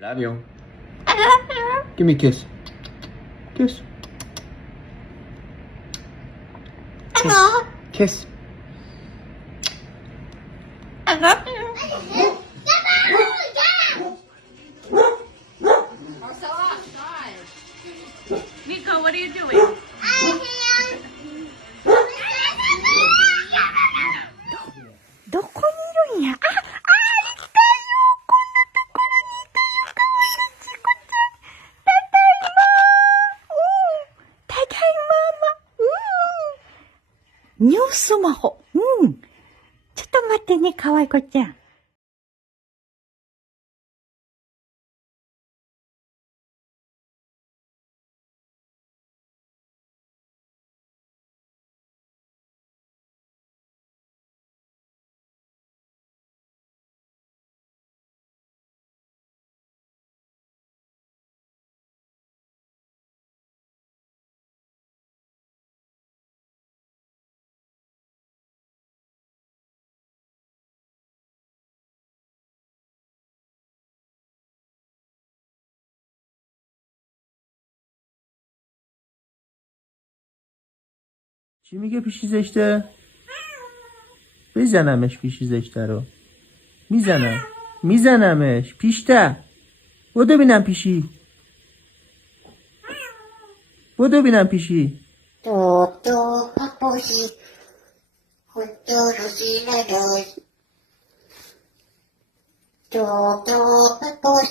Love you. Give me a kiss. Kiss. Kiss. Marcella, outside. Nico, what are you doing?ニュースマホ。うん。ちょっと待ってね、かわいこちゃん。چی میگه پیشی زشته؟ بزنمش پیشی زشته رو. میزنمش پیشته. بودو بینم پیشی. بودو بینم پیشی. تو پاپوشی خودتو روزی نداشت تو پاپوش